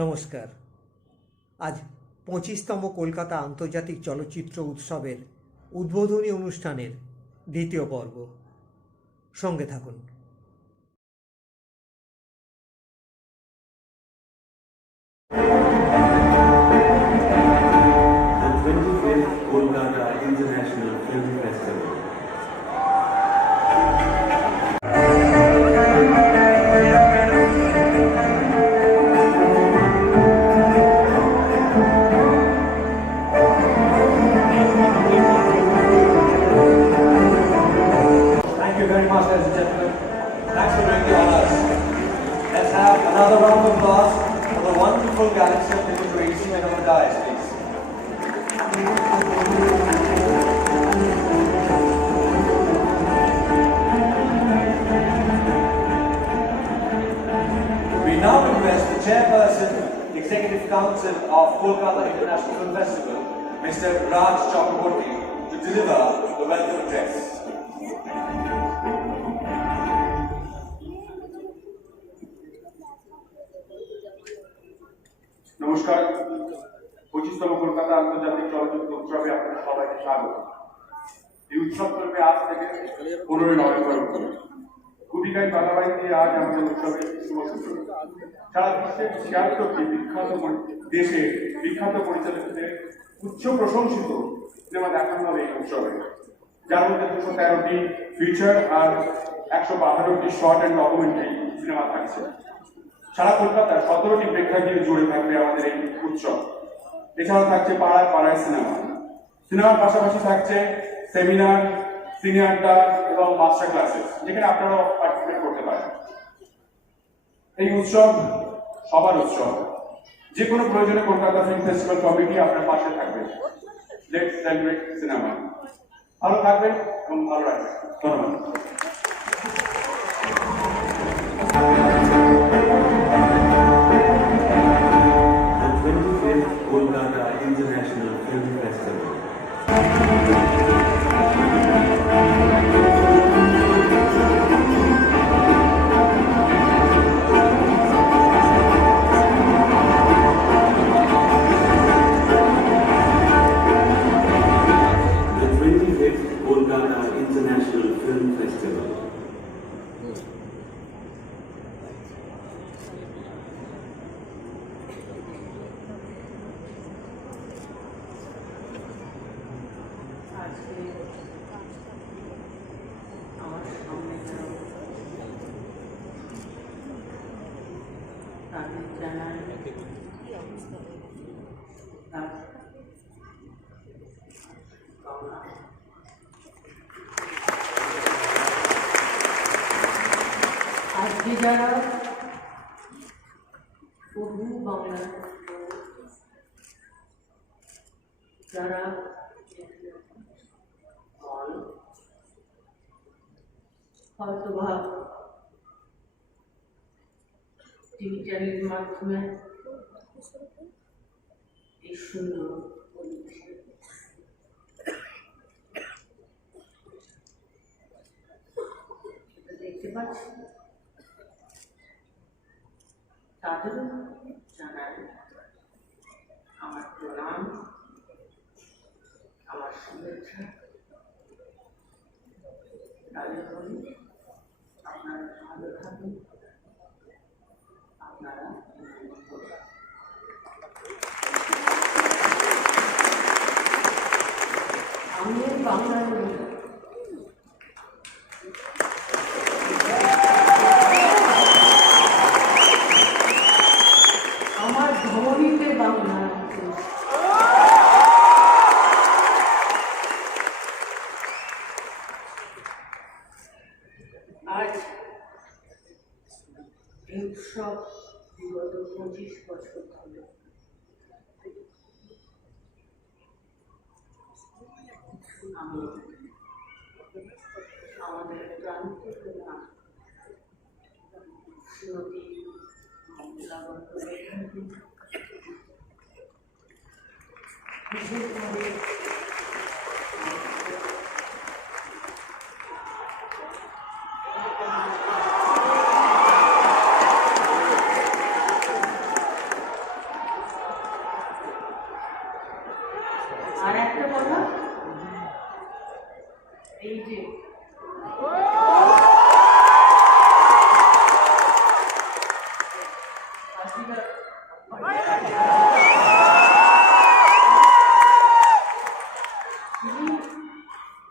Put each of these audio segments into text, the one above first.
নমস্কার। আজ 25তম কলকাতা আন্তর্জাতিক চলচ্চিত্র উৎসবের উদ্বোধনী অনুষ্ঠানের দ্বিতীয় পর্ব। সঙ্গে থাকুন। The 25th Kolkata International Film Festival. Thank you very much, ladies and gentlemen. Thanks for doing the honors. Let's have another round of applause for the wonderful galaxy of little Gracie and our guys, please. We now request the Chairperson, Executive Council of Kolkata International Film Festival, Mr. Raj Chakraborty, to deliver the welcome address. নমস্কার। 25তম কলকাতা আন্তর্জাতিক চলচ্চিত্র উৎসবে আপনাদের সবাইকে স্বাগত। এই উৎসব চলবে আজ থেকে 15 নভেম্বর অবধি। গুটিকায় তালাবাই দিয়ে আজ আমাদের উৎসবের শুভ সূচনা। সারা বিশ্বের 76টি দেশে বিখ্যাত পরিচালকদের উচ্চ প্রশংসিত সিনেমা দেখানো হবে এই উৎসবে, যার মধ্যে 213টি ফিচার আর 112টি শর্ট অ্যান্ড ডকুমেন্টারি সিনেমা থাকছে। সারা কলকাতার 17টি প্রেক্ষাগৃহে জুড়ে থাকবে আমাদের এই উৎসব। এছাড়াও থাকছে পাড়ায় পাড়ায় সিনেমার পাশাপাশি থাকছে সেমিনার, সিনে আড্ডা এবং মাস্টার ক্লাসেস, যেখানে আপনারাও পার্টিসিপেট করতে পারেন। এই উৎসব সবার উৎসব। যে কোনো প্রয়োজনে কলকাতা ফিল্ম ফেস্টিভ্যাল কমিটি আপনার পাশে থাকবে। Let's celebrate cinema. ভালো থাকবেন এবং ভালো রাখবেন। ধন্যবাদ। The 25th Kolkata International Film Festival. The 25th Kolkata International Film Festival. আজকে আমার সামনে যারা তাদের জানাই তার কামনা। আজকে যারা বহু বাংলার যারা হয়তো বা টিভি চ্যানেলের মাধ্যমে এই সুন্দর পরিবেশে দেখতে পাচ্ছি, তাদেরও জানাই আমার প্রণাম, আমার শুভেচ্ছা। তাদের বলি আপনারা ভালো থাকুন, আপনারা আমিও বাংলার মেয়ে। আমার ধমনীতে বাংলা আছে। আজ এই উৎসব বিগত 25 বছর ধরে আমি আমাদের প্রান্ত প্রধান শ্রীমতী মমতা বন্দ্যোপাধ্যায় বিশেষভাবে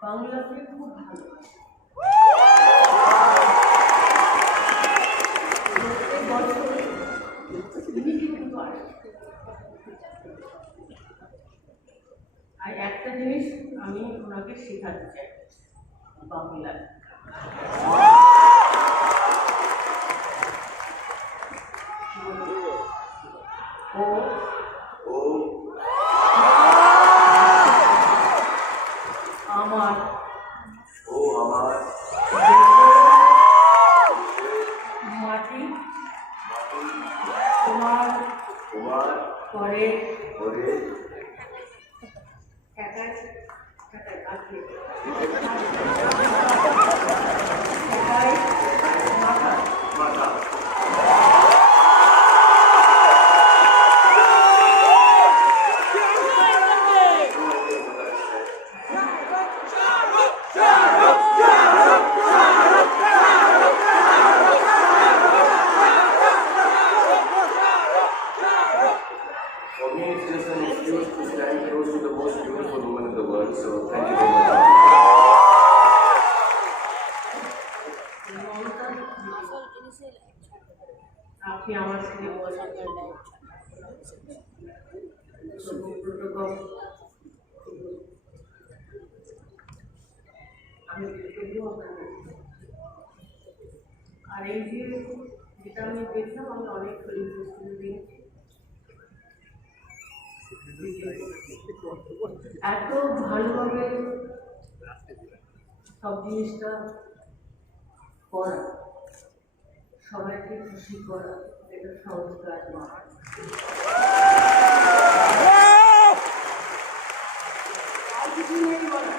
বাংলা ফিল্ম খুব ভালো প্রত্যেক বছর তিনি কিন্তু আসেন। আর একটা জিনিস আমি ওনাকে শেখাতে চাই বাংলা ও আমার মাটি তোমার পরে একাই মাথা For me, it's just an excuse to stand close to the most beautiful woman in the world. So thank you very much. আপনি আমার সাথে আমি আর এই যে যেটা আমি দেখলাম আমি অনেক এত ভালোভাবে সব জিনিসটা করা সবাইকে খুশি করা এটা সংস্কার নয় আর কিছু নেই বলা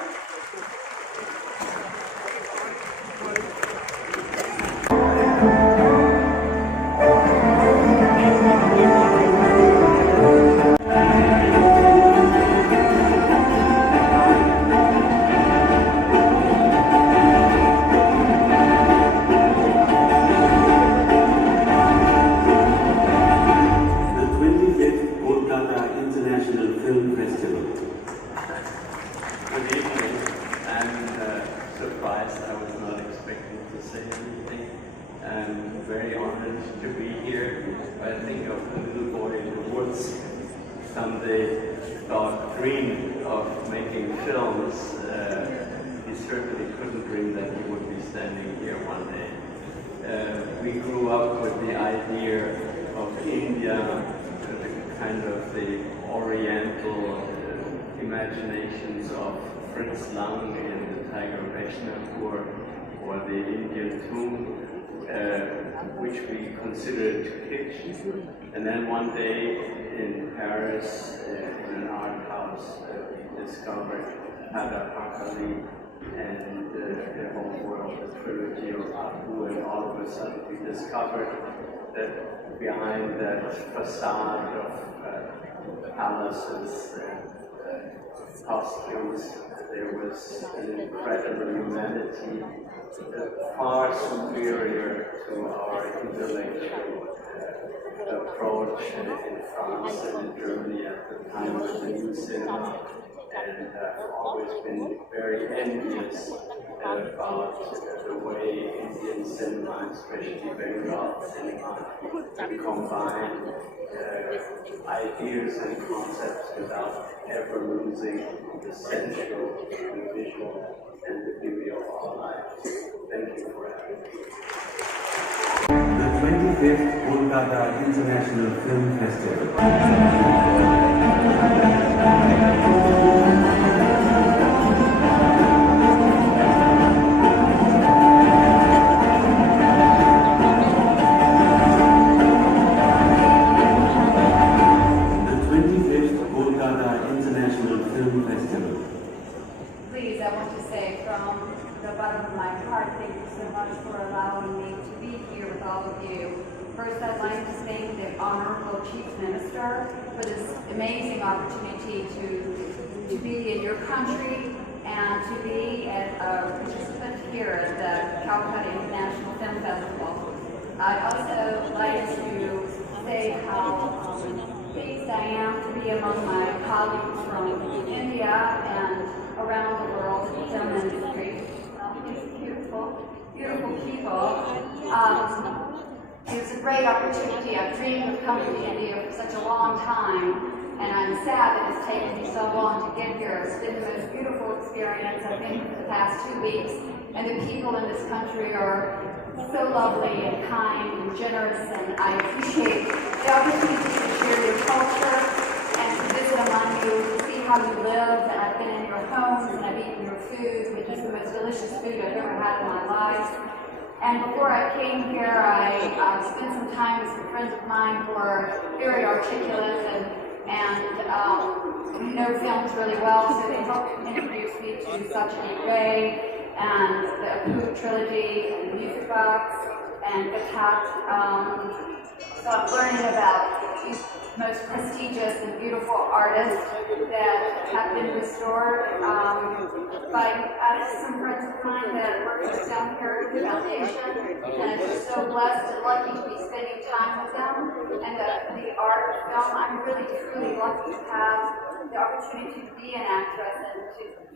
The 25th Kolkata International Film Festival. Good evening. I'm surprised. I was not expecting to say anything. I'm very honored to be here. I think of the little boy in the woods. Someday thought, dreamed of making films. He certainly couldn't dream that he would be standing here one day. We grew up with the idea of India, the kind of the oriental imaginations of Fritz Lang in the Tiger Vaishnavpur or the Indian tomb, which we considered kitsch. And then one day in Paris, in an art house, we discovered Hadar Hakali and the whole world, the trilogy of Apu, and all of a sudden we discovered that behind that facade of palaces and costumes, there was an incredible humanity far superior to our intellectual approach in France and in Germany at the time of the new cinema. And I've always been very envious about the way Indian cinema, especially Bengal cinema, combine ideas and concepts without ever losing the sensual, the visual, and the beauty of our lives. Thank you for having me. The 25th Kolkata International Film Festival. The 25th Kolkata International Film Festival. Please, I want to say from the bottom of my heart, thank you so much for allowing me to be here with all of you. First, I'd like to thank the Honorable Chief Minister for this amazing opportunity to be in your country and to be a participant here at the Calcutta International Film Festival. I'd also like to say among my colleagues from India and around the world in the film industry. These beautiful, beautiful people. It was a great opportunity. I've dreamed of coming to India for such a long time, and I'm sad that it's taken me so long to get here. It's been the most beautiful experience. I've been here for the past 2 weeks, and the people in this country are so lovely and kind and generous, and I appreciate the opportunity to share your culture and to visit among you, to see how you live. And I've been in your homes and I've eaten your food, which is the most delicious food I've ever had in my life. And before I came here, I spent some time with some friends of mine who are very articulate and know films really well, so they helped introduce me to Satyajit Ray and the Apu trilogy and the Music Box and the Cat. So I'm learning about these most prestigious and beautiful artists that have been restored by some friends of mine that work with down here at the foundation. And I'm just so blessed and lucky to be spending time with them. And the art film, I'm really truly lucky to have the opportunity to be an actress and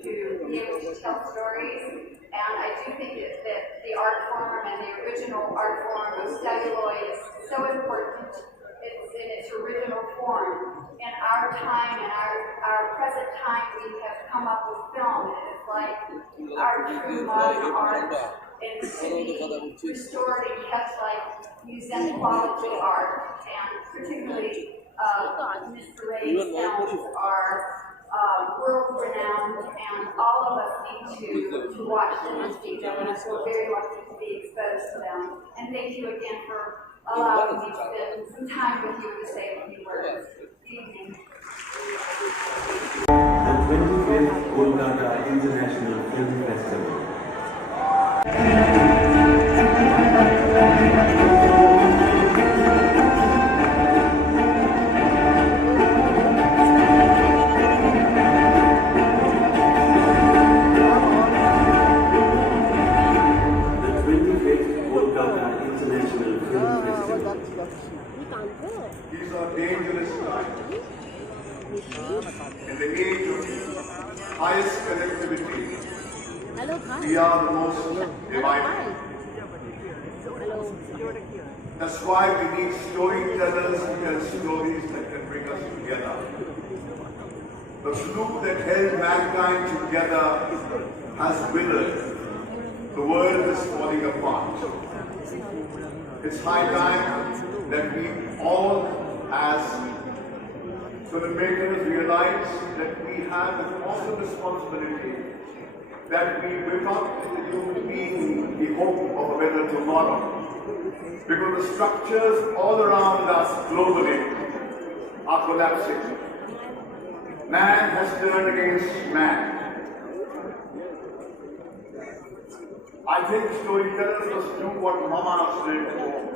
to be able to tell stories. And I do think that the art form and the original art form of celluloid is so important. It's in its original form. In our time, in our present time, we have come up with film. It is like our true modern art. It should be restored and kept like museum quality art. And particularly, Mr. Ray's films are world-renowned, and all of us need to watch them and see them, and I feel very lucky to be exposed to them. And thank you again for allowing me to spend some time with you to say a few words. Good evening. The 25th Kolkata International Film Festival. These are dangerous times. In the age of highest connectivity, we are the most divided. That's why we need storytellers who tell stories that can bring us together. The glue that held mankind together has withered. The world is falling apart. It's high time that we all, as filmmakers, realize that we have an awesome responsibility, that we become the human being the hope of a better tomorrow. Because the structures all around us globally are collapsing. Man has turned against man. I think storytellers must do what Mama said at home.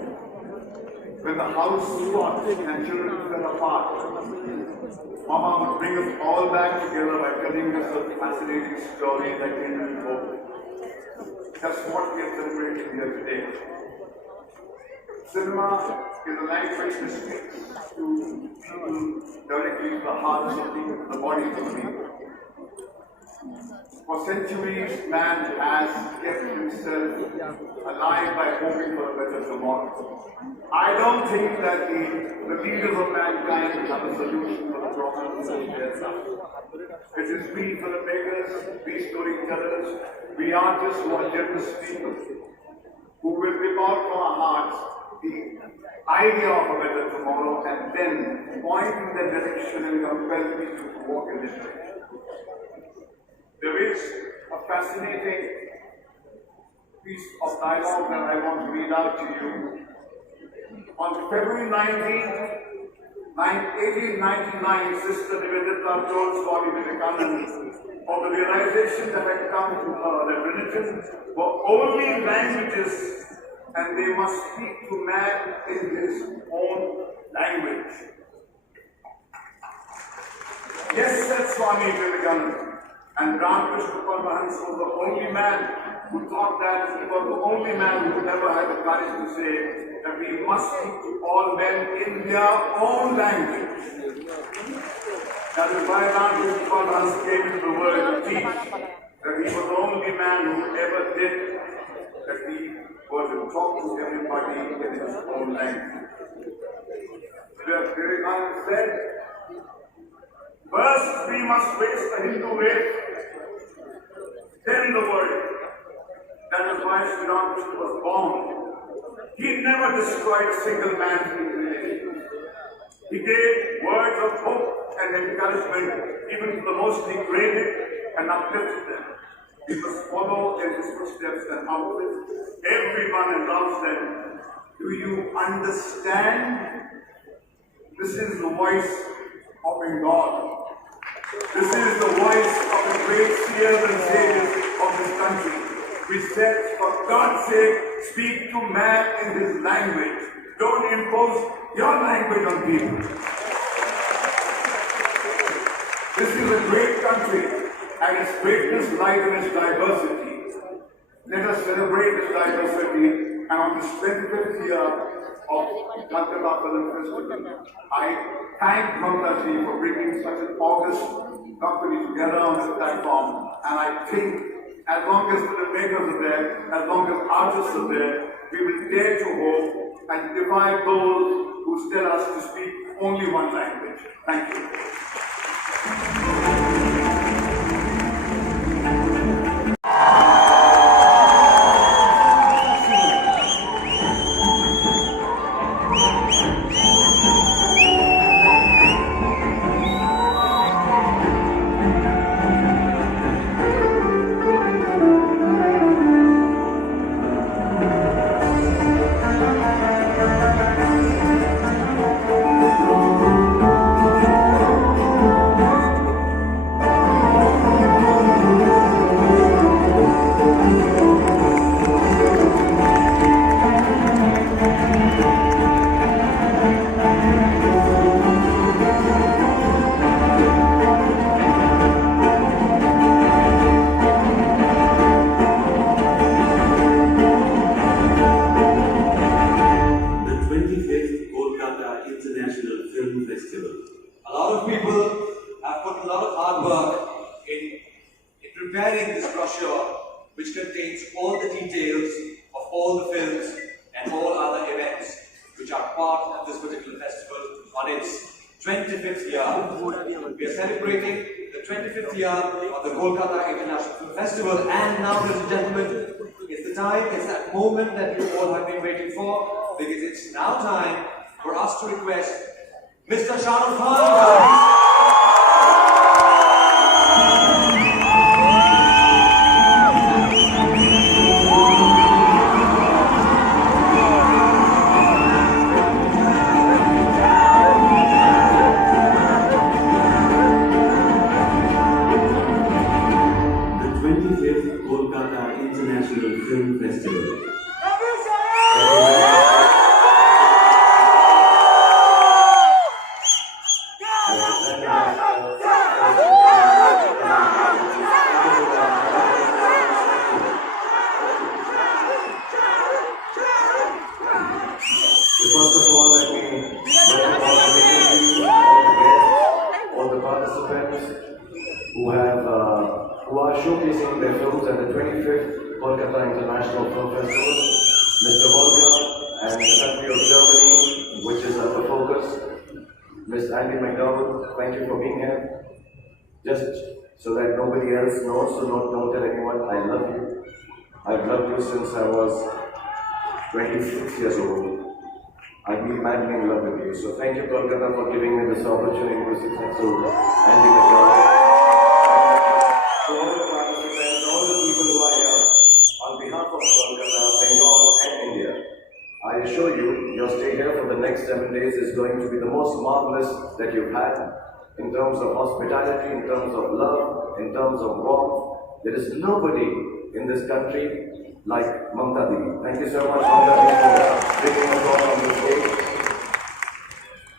When the house fought and children fell apart, Mama would bring us all back together by telling us a fascinating story that gave us hope. That's what we are celebrating here today. Cinema is a language that speaks to people directly to the hearts of people, the bodies of people. For centuries, man has kept himself alive by hoping for a better tomorrow. I don't think that the leaders of mankind have a solution for the problems that there are. It is we filmmakers, we storytellers, we artists who are generous people, who will whip out from our hearts the idea of a better tomorrow and then point in that direction and compel people to walk in this direction. There is a fascinating piece of dialogue that I want to read out to you. On February 19, 1899, Sister Nivedita told Swami Vivekananda of the realization that had come to her that religion were only languages and they must speak to man in his own language. Yes, said Swami Vivekananda. And Ramakrishna Paramahansa was the only man who thought that. He was the only man who never had the courage to say that we must speak to all men in their own language. That is why Ramkrishna Paramhans came into the world to teach that he was the only man who ever did, that he was to talk to everybody in his own language. Vivekananda said, first we must face the Hindu way, then the world. That is why Sri Ramakrishna was born. He never destroyed a single man's religion. He gave words of hope and encouragement even to the most degraded and uplifted them. We must follow in his footsteps and uplift everyone and love them. Do you understand? This is the voice of a God. This is the voice of the great seers and sages of this country. We said, for God's sake, speak to man in his language. Don't impose your language on people. This is a great country, and its greatness lies in its diversity. Let us celebrate this diversity, and on this 25th year of Kolkata Film Festival, I thank Mamta ji for bringing such an august company together on this platform, and I think as long as filmmakers are there, as long as artists are there, we will dare to hope and divide those who tell us to speak only one language. Thank you. which contains all the details of all the films and all other events which are part of this particular festival on its 25th year. We are celebrating the 25th year of the Kolkata International Film Festival, and now, ladies and gentlemen, it's the time, it's that moment that you all have been waiting for, because it's now time for us to request Mr. Shah Rukh Khan. Film Festival. First of all, let me all the participants who are showcasing their films at the 25th Kolkata International Film Festival, Mr. Volga and the country of Germany, which is at the focus, Ms. Andy McDowell, thank you for being here. Just so that nobody else knows, so don't tell anyone, I love you. I've loved you since I was 26 years old. I've been madly in love with you. So thank you, Kolkata, for giving me this opportunity to sit next to Andy McDowell. To all the participants, all the people who are here, on behalf of Kolkata, Bengal and India, I assure you, your stay here for the next 7 days is going to be the most marvelous that you've had in terms of hospitality, in terms of love, in terms of warmth. There is nobody in this country like Mamta Devi. Thank you so much, Mamta Devi, for bringing us all on this stage.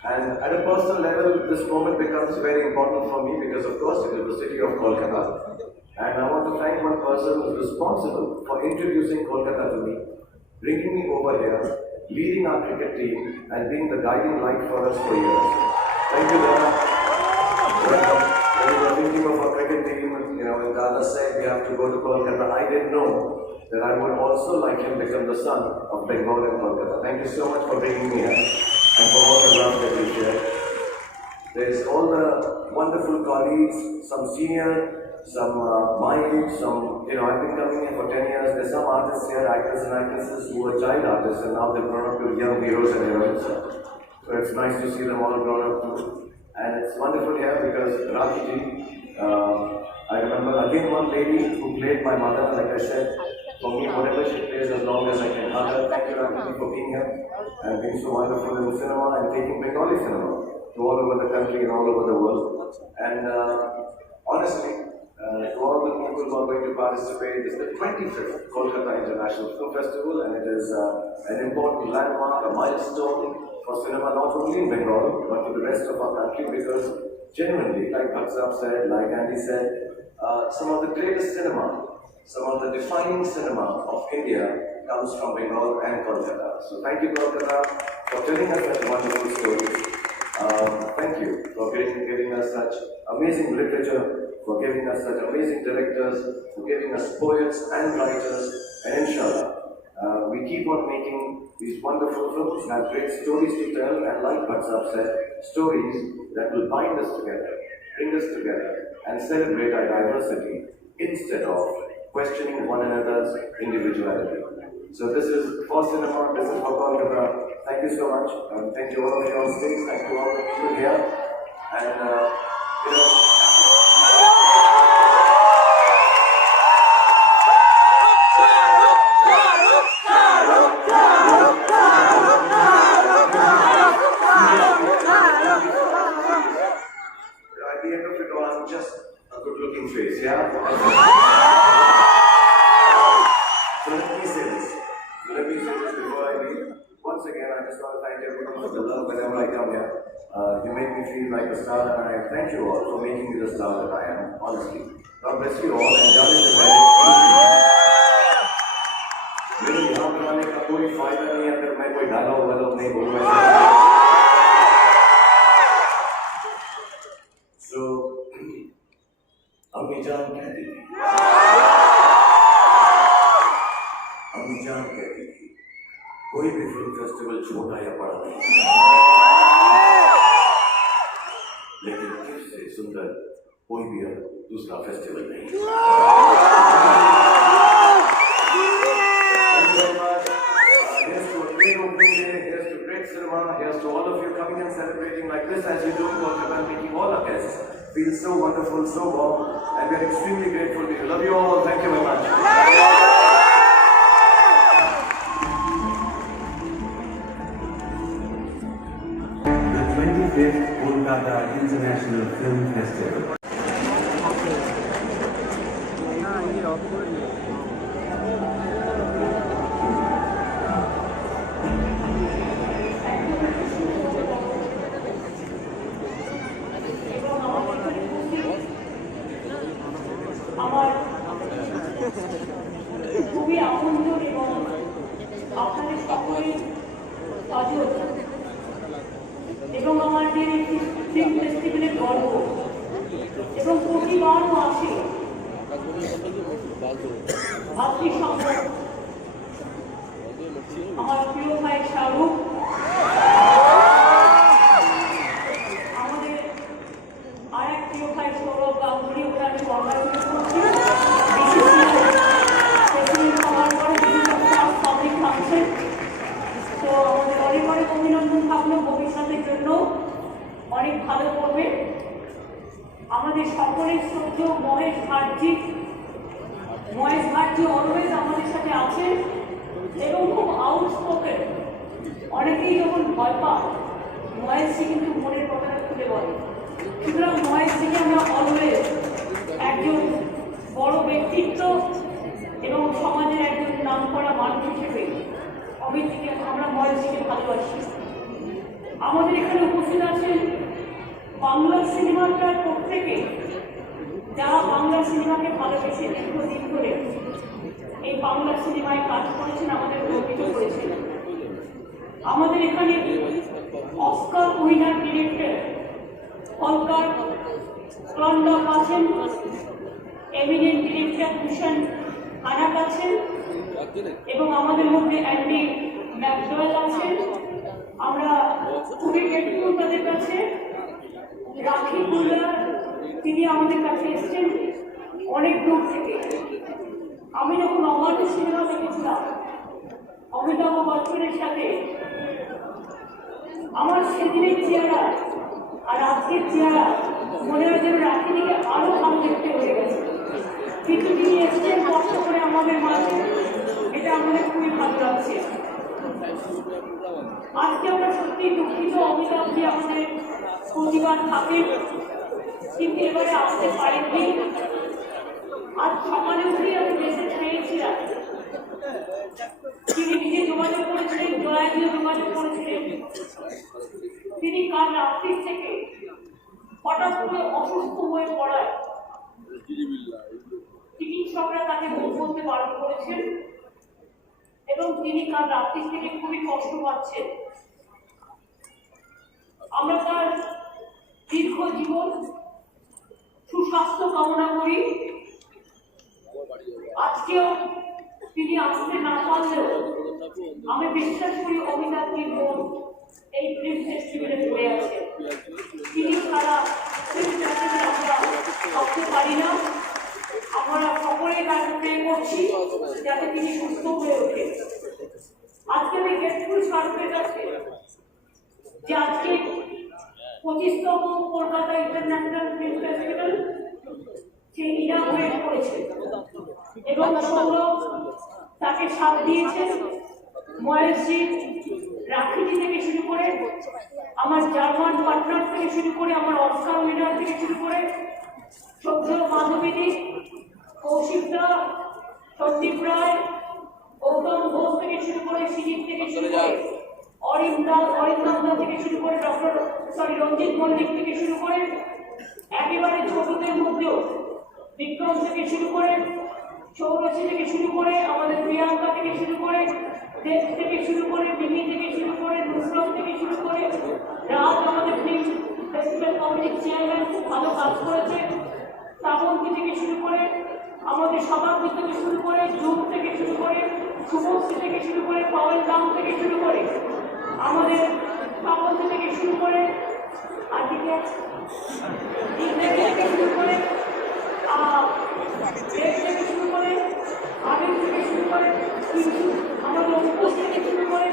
And at a personal level, this moment becomes very important for me because, of course, it is the city of Kolkata. And I want to thank one person who is responsible for introducing Kolkata to me, bringing me over here, leading our cricket team, and being the guiding light for us for years. Thank you, Dana. said we have to go to Kolkata, I didn't know that I would also like him become the son of Bengal and Kolkata. Thank you so much for bringing me here and for all the love that you shared. There's all the wonderful colleagues, some senior, some mild, some, I've been coming here for 10 years. There's some artists here, actors and actresses who were child artists and now they've grown up to young heroes and heroines. So it's nice to see them all grown up too. And it's wonderful here because Rakhi ji, I remember again one lady who played my mother, like I said, for me, whatever she plays, as long as I can hug her. Thank you, Rakhi ji, for being here and being so wonderful in cinema and taking Bengali cinema to all over the country and all over the world. And honestly, to all the people who are going to participate, it's the 25th Kolkata International Film Festival, and it is an important landmark, a milestone for cinema, not only in Bengal, but to the rest of our country, because genuinely, like Bhatsab said, like Andy said, some of the greatest cinema, some of the defining cinema of India comes from Bengal and Kolkata. So thank you, Kolkata, for telling us such wonderful stories. Thank you for giving us such amazing literature, for giving us such amazing directors, for giving us poets and writers, and inshallah, we keep on making these wonderful films, have great stories to tell, and like Bhatsab said, stories that will bind us together, bring us together, and celebrate our diversity instead of questioning one another's individuality. So this is for cinema, this is for Kolkata. Thank you so much. Thank you all of you on stage. Thank you all the people here. And at the end of it all, I'm just a good-looking face, yeah? So let me say this before I leave. Once again, I just want to thank everyone for the love whenever I come here. You make me feel like a star, and I thank you all for making me the star that I am, honestly. God bless you all, and judge the मेरे यहाँ पर आने का कोई फायदा नहीं है अगर मैं कोई डायलॉग नहीं बोलूँगा. So, अम्मी जान कहती थी, कोई भी फिल्म फेस्टिवल छोटा या बड़ा नहीं, लेकिन इससे सुंदर कोई भी दूसरा फेस्टिवल नहीं. Thank you very much. Here's to a great opening day. Here's to great cinema. Here's to all of you coming and celebrating like this as you do in Kolkata, and making all our guests feel so wonderful, so warm, and we're extremely grateful to you. Love you all. Thank you very much. The 25th Kolkata International Film Festival. খুবই আনন্দ এবং আপনাদের সকলের অযোগ এবং আমাদের ফিল্ম ফেস্টিভ্যালের গর্ব এবং প্রতিবারও আসে ভাতৃসংঘ আমার প্রিয় ভাই শাহরুখ, আমাদের আর এক প্রিয় ভাই সৌরভ গাঙ্গুলি, ওরা আমি কংগ্রেচুলেট করছি পাবলিক ফাংশন। তো আমাদের অনেক অনেক অভিনন্দন থাকলো, ভবিষ্যতের জন্য অনেক ভালো করবে। আমাদের সকলের শ্রদ্ধেয় মহেশ ভাটজি অলওয়েজ আমাদের সাথে আছেন এবং খুব আউটস্পোকেন। অনেকেই যখন ভয় পায় মহেশজি কিন্তু মনের কথাটা খুলে বলে, সুতরাং মহেশজিকে আমরা অলওয়েজ একজন বড় ব্যক্তিত্ব এবং সমাজের একজন নামকরা মানুষ হিসেবে অমিতজিকে আমরা মহেশজিকে ভালোবাসি। আমাদের এখানে উপস্থিত আছেন বাংলা সিনেমার প্রায় প্রত্যেকে, যারা বাংলা সিনেমাকে ভালোবেসে দীর্ঘদিন ধরে এই বাংলা সিনেমায় কাজ করেছেন, আমাদের গর্বিত করেছেন। আমাদের এখানে অস্কার উইনার ডিরেক্টর অলকার ক্লন্ডক আছেন এমিনেন্ট ডিরেক্টর ভূষণ আনাক আছেন এবং আমাদের মধ্যে অ্যান্ডি ম্যাকডোয়েল আছেন। আমরা খুবই গ্রেটফুল তাদের কাছে। রাখি কুল্লা তিনি আমাদের কাছে এসেছেন অনেক দূর থেকে। আমি যখন অমানুষ সিনেমা দেখেছিলাম অমিতাভ বচ্চনের সাথে, আমার সেদিনের চেহারা আর আজকের চেহারা মনে হয় যেন রাখি দিকে আরো ভালো দেখতে হয়ে গেছে। কিন্তু তিনি এসেছেন কষ্ট করে আমাদের মাঝে, এটা আমাদের খুবই ভালো লাগছে। আজকে আমরা সত্যি দুঃখিত অমিতাভ যে আমাদের প্রতিবাদ থাকেন, কিন্তু এবারে আসতে পারেননি। আজ সকালে উঠেই আমি মেসেজ পেয়েছিলাম, তিনি নিজে যোগাযোগ করেছিলেন, দয়া দিয়ে যোগাযোগ করেছিলেন। তিনি কাল রাত্রি থেকে হঠাৎ করে অসুস্থ হয়ে পড়ায় চিকিৎসকরা তাকে মুখ বলতে বারণ করেছেন এবং তিনি কাল রাত্রি থেকে খুবই কষ্ট পাচ্ছেন। আমরা তার দীর্ঘ জীবন সুস্বাস্থ্য কামনা করি। আজকেও তিনি আসতে না পারলেও আমি বিশ্বাস করি অমিতাভজির মন এই ফিল্ম ফেস্টিভ্যালে পড়ে আছে। তিনি ছাড়া ফিল্ম ফেস্টিভ্যাল আমরা ভাবতে পারি না। আমরা সকলে তাকে প্রে করছি যাতে তিনি সুস্থ হয়ে ওঠে। আজকে আমি গ্রেটফুল সরকারের কাছে যে আজকে 25তম কলকাতা ইন্টারন্যাশনাল ফিল্ম ফেস্টিভ্যাল সে ইনাগুরেট করেছে এবং সৌরভ তাকে সাথ দিয়েছেন। মহেশজি, রাখিজি থেকে শুরু করে আমার জার্মান পার্টনার থেকে শুরু করে আমার অস্কার উইনার থেকে শুরু করে সভ্য মাধবীদি, কৌশিক দা, সন্দীপ রায়, গৌতম ঘোষ থেকে শুরু করে সিজিত থেকে শুরু করে অরিন্দম থেকে শুরু করে রঞ্জিত মল্লিক থেকে শুরু করে একেবারে ছোটদের মধ্যেও বিক্রম থেকে শুরু করে সৌরসী থেকে শুরু করে আমাদের প্রিয়াঙ্কা থেকে শুরু করে দেব থেকে শুরু করে মিমি থেকে শুরু করে নুসরত থেকে শুরু করে রাজ আমাদের ফিল্ম ফেস্টিভ্যাল কমিটির চেয়ারম্যান খুব ভালো কাজ করেছে। শ্রাবন্তী থেকে শুরু করে আমাদের শতাব্দী থেকে শুরু করে যুগ থেকে শুরু করে শুভশ্রী থেকে শুরু করে পাওয়েল দাম থেকে শুরু করে আমাদের শ্রাবন্তী থেকে শুরু করে আর থেকে শুরু করে দেব থেকে শুরু করে আবির থেকে শুরু করে আমাদের উপোস থেকে শুরু করে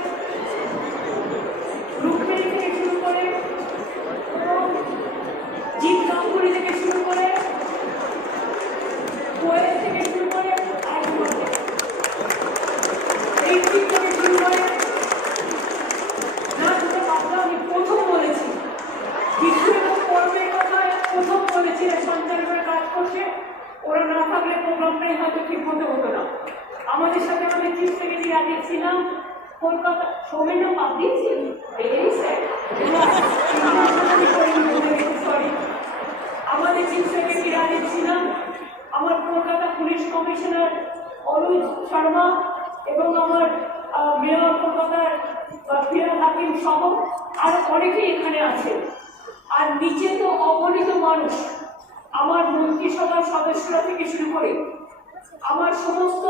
রূপমেরি থেকে শুরু করে জিৎ গাঙ্গুলি থেকে শুরু করে কোয়েল থেকে শুরু করে এই দিক থেকে শুরু করে না দুটো কথা আমি প্রথম বলেছি, কিছু এবং কর্মের কথা প্রথম বলেছি। সঞ্চালকরা কাজ করছে, ওরা না থাকলে প্রোগ্রামটাই হয়তো ঠিক মতো হতো না। আমাদের সাথে আমাদের চিফ সেক্রেটারি রাজীব ছিলাম, কলকাতা সৌমের নাম বাদ দিয়েছি, আমাদের চিফ সেক্রেটারি রাজীব ছিলাম, আমার কলকাতা পুলিশ কমিশনার অনুজ শর্মা এবং আমার মেয়র কলকাতার ফিরাদ হাকিম সহ আর অনেকেই এখানে আছে। আর নিচে তো অগণিত মানুষ, আমার মন্ত্রিসভার সদস্যরা থেকে শুরু করে আমার সমস্ত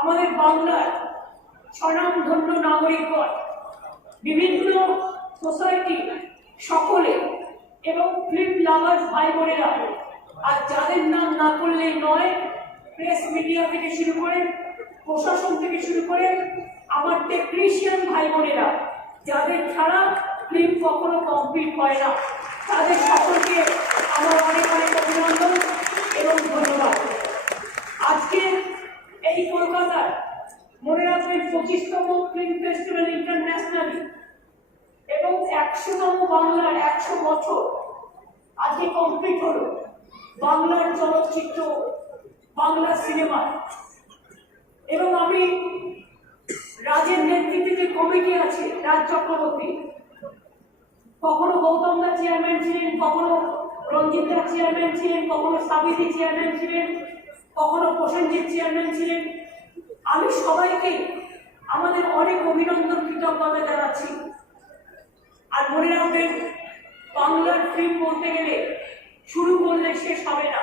আমাদের বাংলার স্বনামধন্য নাগরিকগণ, বিভিন্ন সোসাইটি সকলে এবং ফিল্ম লাভার্স ভাই বোনেরা, আর যাদের নাম না করলেই নয়, প্রেস মিডিয়া থেকে শুরু করে প্রশাসন থেকে শুরু করে আমার টেকনিশিয়ান ভাই বোনেরা, যাদের ছাড়া ফিল্ম কখনো কমপ্লিট হয় না, তাদের সকলকে আমার অনেক অনেক অভিনন্দন এবং ধন্যবাদ। আজকে এই কলকাতার মনে রাখবেন 25তম ফিল্ম ফেস্টিভ্যাল ইন্টারন্যাশনাল এবং 100তম বাংলার 100 বছর আজকে কমপ্লিট হলো বাংলার চলচ্চিত্র, বাংলা সিনেমা। এবং আমি রাজের নেতৃত্বে যে কমিটি আছে, রাজ চক্রবর্তী, কখনো গৌতম দা চেয়ারম্যান ছিলেন, কখনো রঞ্জিত দা চেয়ারম্যান ছিলেন, কখনো সাবিত্রী চেয়ারম্যান ছিলেন, কখনো প্রসেনজিৎ চেয়ারম্যান ছিলেন। আমি সবাইকে আমাদের অনেক অভিনন্দন, কৃতজ্ঞতা জানাচ্ছি। আর মনে রাখবেন, বাংলার ফিল্ম বলতে গেলে শুরু করলে শেষ হবে না।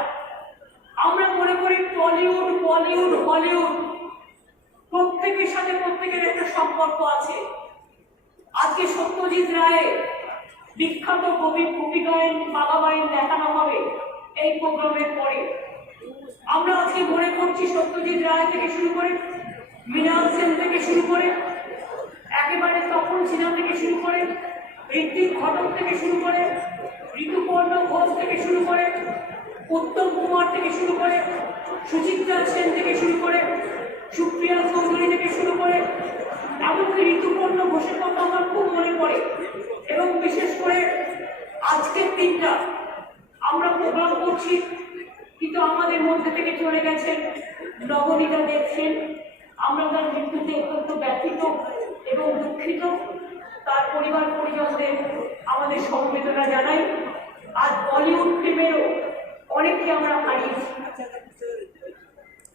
আমরা মনে করি টলিউড, বলিউড, হলিউড প্রত্যেকের সাথে প্রত্যেকের একটা সম্পর্ক আছে। আজকে সত্যজিৎ রায়ের বিখ্যাত কবি কবি গায়েন বাঘাবাইন দেখানো হবে এই প্রোগ্রামের পরে। আমরা আজকে মনে করছি সত্যজিৎ রায় থেকে শুরু করে মৃণাল সেন থেকে শুরু করে একেবারে তপন সিনহা থেকে শুরু করে ঋত্বিক ঘটক থেকে শুরু করে ঋতুপর্ণ ঘোষ থেকে শুরু করে উত্তম কুমার থেকে শুরু করে সুচিত্রা সেন থেকে শুরু করে সুপ্রিয়া চৌধুরী থেকে শুরু করে এমনকি ঋতুপর্ণ ঘোষের কথা আমার খুব মনে পড়ে। এবং বিশেষ করে আজকের দিনটা আমরা প্রোগ্রাম করছি, কিন্তু আমাদের মধ্যে থেকে চলে গেছেন নবনীতা দেব সেন। আমরা তার মৃত্যুতে অত্যন্ত ব্যথিত এবং দুঃখিত। তার পরিবার পরিজনদের আমাদের সমবেদনা জানাই। আর বলিউড ফিল্মেরও অনেককে আমরা হারিয়েছি।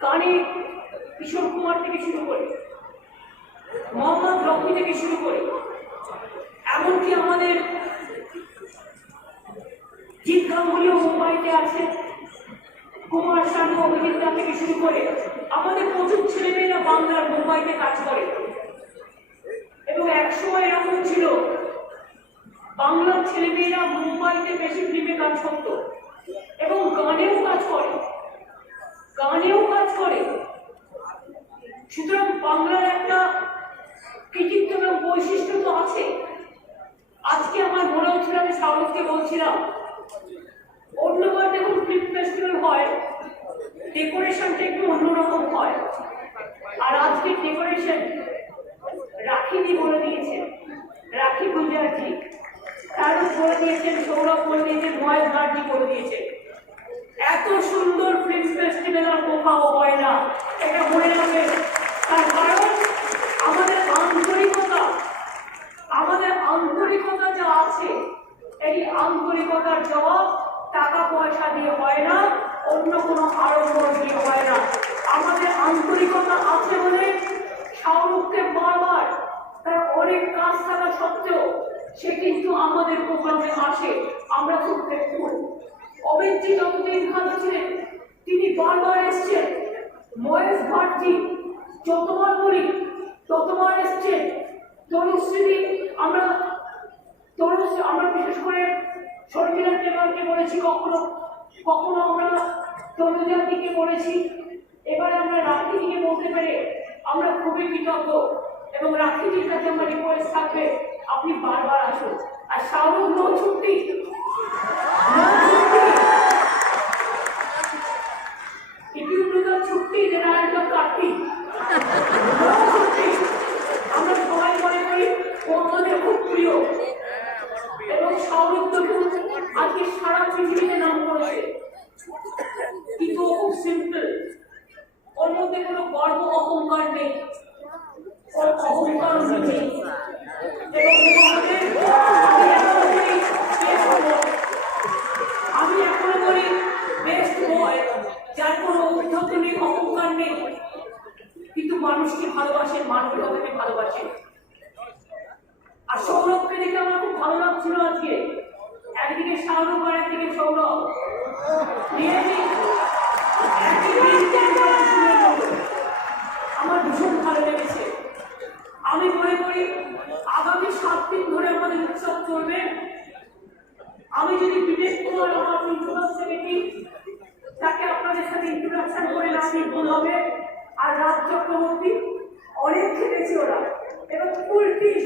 গানে কিশোর কুমার থেকে শুরু করে মোহাম্মদ রফি থেকে শুরু করে এমনকি আমাদের জিৎ গাঙ্গুলিও মুম্বাইতে আছে, কুমার শানু, অভিজিৎ দা থেকে শুরু করে আমাদের প্রচুর ছেলেমেয়েরা বাংলার মুম্বাইতে কাজ করে। এবং একসময় এরকম ছিল বাংলার ছেলেমেয়েরা মুম্বাইতে বেশি ফিল্মে কাজ করত এবং গানেও কাজ করে, গানেও কাজ করে। সুতরাং বাংলার একটা কৃতিত্ব এবং বৈশিষ্ট্য তো আছে। আজকে আমার মনে হচ্ছিল, আমি শাহরুখকে বলছিলাম, অন্যবার যখন ফিল্ম ফেস্টিভ্যাল হয় ডেকোরেশনটা একটু অন্যরকম হয়, আর আজকে ডেকোরেশন রাখিদি বলে দিয়েছেন, রাখি গুলজারজি, শাহরুখ বলে দিয়েছেন, সৌরভ বলে দিয়েছেন, মহেশ ভাটজি বলে দিয়েছেন। এত সুন্দর ফিল্ম ফেস্টিভ্যাল আর কোথাও হয় না, এটা মনে রাখবেন। তার কারণ আমাদের আন্তরিকতা যা আছে, এই আন্তরিকতার জবাব টাকা পয়সা দিয়ে হয় না, অন্য কোনো আড়ম্বর দিয়ে হয় না। আমাদের আন্তরিকতা আছে বলে শাহরুখকে বারবার তার অনেক কাজ থাকা সত্ত্বেও সে কিন্তু আমাদের প্রোগ্রামে আসে, আমরা খুব দেখুন। অভিজিৎ যতদিন ভালো ছিলেন তিনি বারবার এসছেন, মহেশ ভাটজি যতবার বলি ততবার এসছেন, তনুশ্রী আমরা বিশেষ করে শর্মিলা টেবারকে বলেছি, কখনো কখনো আমরা তনুজাতিকে বলেছি, এবারে আমরা রাখিদিকে বলতে পেরে আমরা খুবই কৃতজ্ঞ। এবং রাখিদির কাছে আমার রিকোয়েস্ট থাকবে, আপনি বারবার আসুন। আর শাহরুখ নো ছুটি, if you do the ছুটি then I will কাটি। আমরা সবাই মনে করি ও আমাদের খুব প্রিয় এবং শাহরুখ দেখুন আজকে সারা পৃথিবীতে নাম করেছে, কিন্তু ও খুব সিম্পল, ওর মধ্যে কোনো গর্ব অহংকার নেই, ওর অহংকার নেই। আমি এখনো বলি বেস্ট বয়, যার কোনো অভিযোগ নেই, অহংকার নেই, কিন্তু মানুষকে ভালোবাসেন, মানবিকতাকে ভালোবাসেন। আর সৌরভকে দেখে আমার খুব ভালো লাগছিল আজকে, একদিকে শাহরুখ আর একদিকে সৌরভ, আমার ভীষণ ভালো লেগেছে। আমি মনে করি আগামী 7 দিন ধরে আমাদের উৎসব চলবে। আমি যদি বিবেক কুমার আমার প্রিন্সিপাল সেক্রেটারি তাকে আপনাদের সাথে ইন্ট্রোডাকশন করে না দিই ভুল হবে। আর রাজ চক্রবর্তী অনেক খেটেছে ওরা, এবং ফুল টিম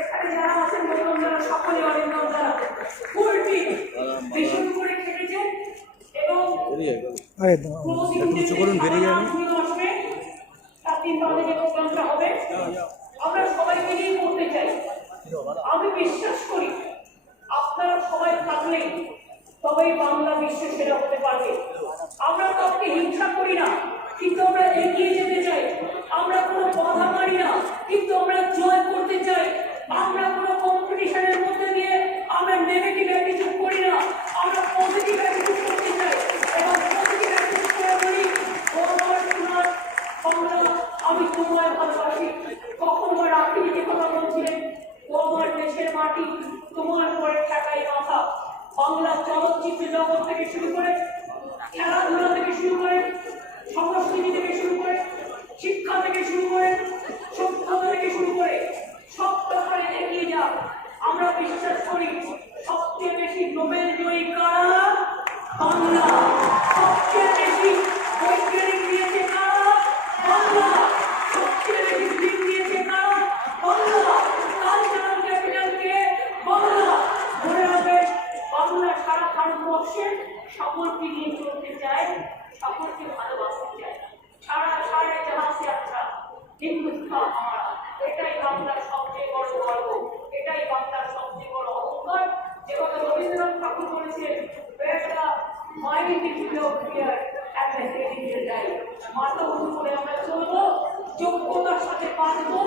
এখানে যারা আছেন যারা সকলে অনেক যারা ফুল টিম ভীষণ করে খেটেছে। এবং হবে, আমরা সবাইকে নিয়ে করতে চাই। আমি বিশ্বাস করি আপনারা সবাই থাকলেই তবেই বাংলা বিশ্বের সেরা হতে পারবে। আমরা কাউকে হিংসা করি না, কিন্তু আমরা এগিয়ে যেতে চাই। আমরা কোনো বাধা মারি না, কিন্তু আমরা জয় করতে চাই। আমরা কোনো কম্পিটিশনের মধ্যে দিয়ে আমরা নেগেটিভ অ্যাটিটিউড করি না, আমরা পজিটিভ অ্যাটিটিউড করতে চাই। এবং পজিটিভ অ্যাটিটিউড করে বলি, ও আমার তোমার বাংলা, আমি তোমায় ভালোবাসি। কখনো রাখিদিকে কথা বলছিলেন, ও আমার দেশের মাটি, তোমার পরে ঠেকাই মাথা। বাংলা চলচ্চিত্র জগৎ থেকে শুরু করে খেলাধুলা থেকে শুরু করে, সংস্কৃতি থেকে শুরু করে, শিক্ষা থেকে শুরু করে, সভ্যতা থেকে শুরু করে সব ব্যাপারে এগিয়ে যাও। আমরা বিশ্বাস করি সবচেয়ে বেশি নোবেল জয়ী কারা? বাংলা। সবচেয়ে বেশি বৈজ্ঞানিক দিয়েছে কারা? বাংলা। সবচেয়ে বেশি দিন দিয়েছে কারা? বাংলা। কালচারাল ক্যাপিটালকে বাংলা। মনে রাখবে, বাংলা সারা ভারতবর্ষে সকলকে নিয়ে চলতে চায়, সকলকে ভালোবাসতে চায়। সারা সারা জাহাঁ সে আচ্ছা হিন্দুস্তান আমার, এটাই বাংলার সবচেয়ে বড় গর্ব, এটাই বাংলার সবচেয়ে বড় অহংকার। যে কথা রবীন্দ্রনাথ ঠাকুর বলেছেন, বেটা mind is your fear and the head is your right. মাথা উঁচু করে আমরা চলবো, যোগ্যতার সাথে বাঁচবো,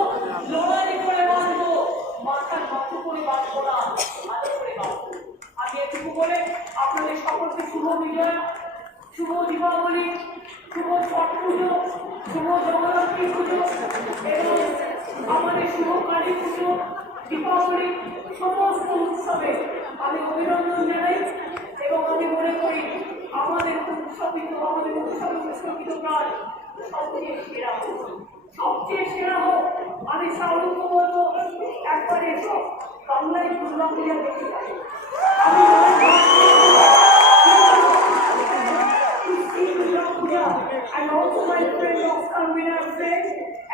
লড়াই করে বাঁচবো, মাথা নত করে বাঁচবো না, ভালো করে বাঁচবো। আমি এটুকু বলে আপনাদের সকলকে শুভ বিজয়, শুভ দীপাবলি, শুভ ছট পুজো, শুভ জগন্নাথী পুজো এবং আমাদের শুভ কালী পুজো, দীপাবলি সমস্ত উৎসবে আমি অভিনন্দন জানাই। এবং আমি মনে করি আমাদের উৎসবে উৎসর্গিত প্রাণ সবচেয়ে সেরা হোক, সবচেয়ে সেরা হোক। আমি শাহরুখকে বলবো, একবার এসো বাংলায় দুর্গা পূজা দেখতে পাই। আমি and also my friend Oscar Winner friend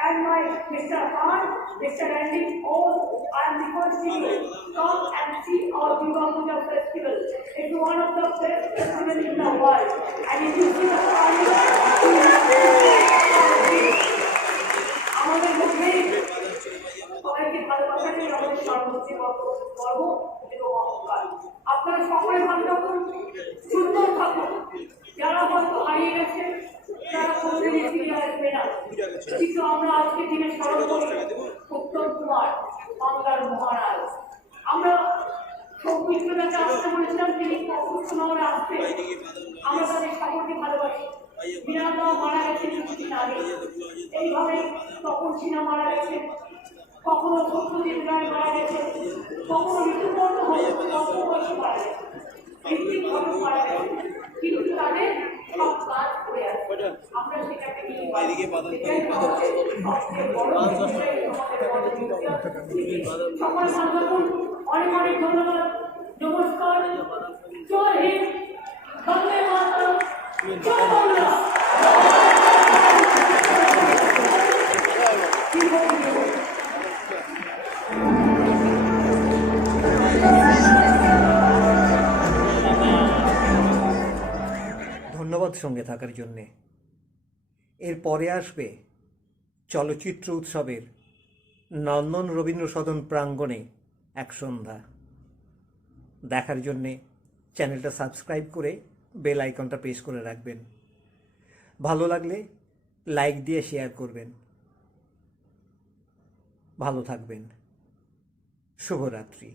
and my Mr. Khan, Mr. Randy, all I am requesting you come and see our Durga Puja festival. It's one of the best festivals in the world. And if you see the carnival, আমাদের মধ্যে সবাইকে ভালোবাসাটাই আমাদের সর্বোচ্চ গর্ব এবং অহংকার। আপনারা সকলে ভালো থাকুন, সুন্দর থাকুন। যারা হয়তো হারিয়ে গেছে, যারা কোনোদিনই ফিরে আসবে না, কিন্তু আমরা আজকে দিনে স্মরণ করি উত্তম কুমার, বাংলার মহারাজ। আমরা সৌমিত্রনাথকে আসতে বলেছিলাম, তিনি কখনো আসতে, আমরা তাদের সকলকে ভালোবাসি। বিনাদাও মারা গেছে কিছুদিন আগে, এইভাবে তপন সিনহা মারা গেছে, কখনো সত্যজিৎ রায় মারা গেছে, কখনো ঋতুপর্ণ বয়সে মারা গেছে, ঋত্বিক ঘটক মারা গেছে, কিন্তু তাদের সব কাজ করে আছে। আমরা সেটাকে নিয়ে সকল সংগঠন অনেক অনেক ধন্যবাদ, নমস্কার, জয় হিন্দ, বন্দে মাতরম, জয় বাংলা। ধন্যবাদ সঙ্গে থাকার জন্যে। এর পরে আসবে চলচ্চিত্র উৎসবের নন্দন রবীন্দ্র সদন প্রাঙ্গণে এক সন্ধ্যা। দেখার জন্যে চ্যানেলটা সাবস্ক্রাইব করে বেল আইকনটা প্রেস করে রাখবেন। ভালো লাগলে লাইক দিয়ে শেয়ার করবেন। ভালো থাকবেন। শুভরাত্রি।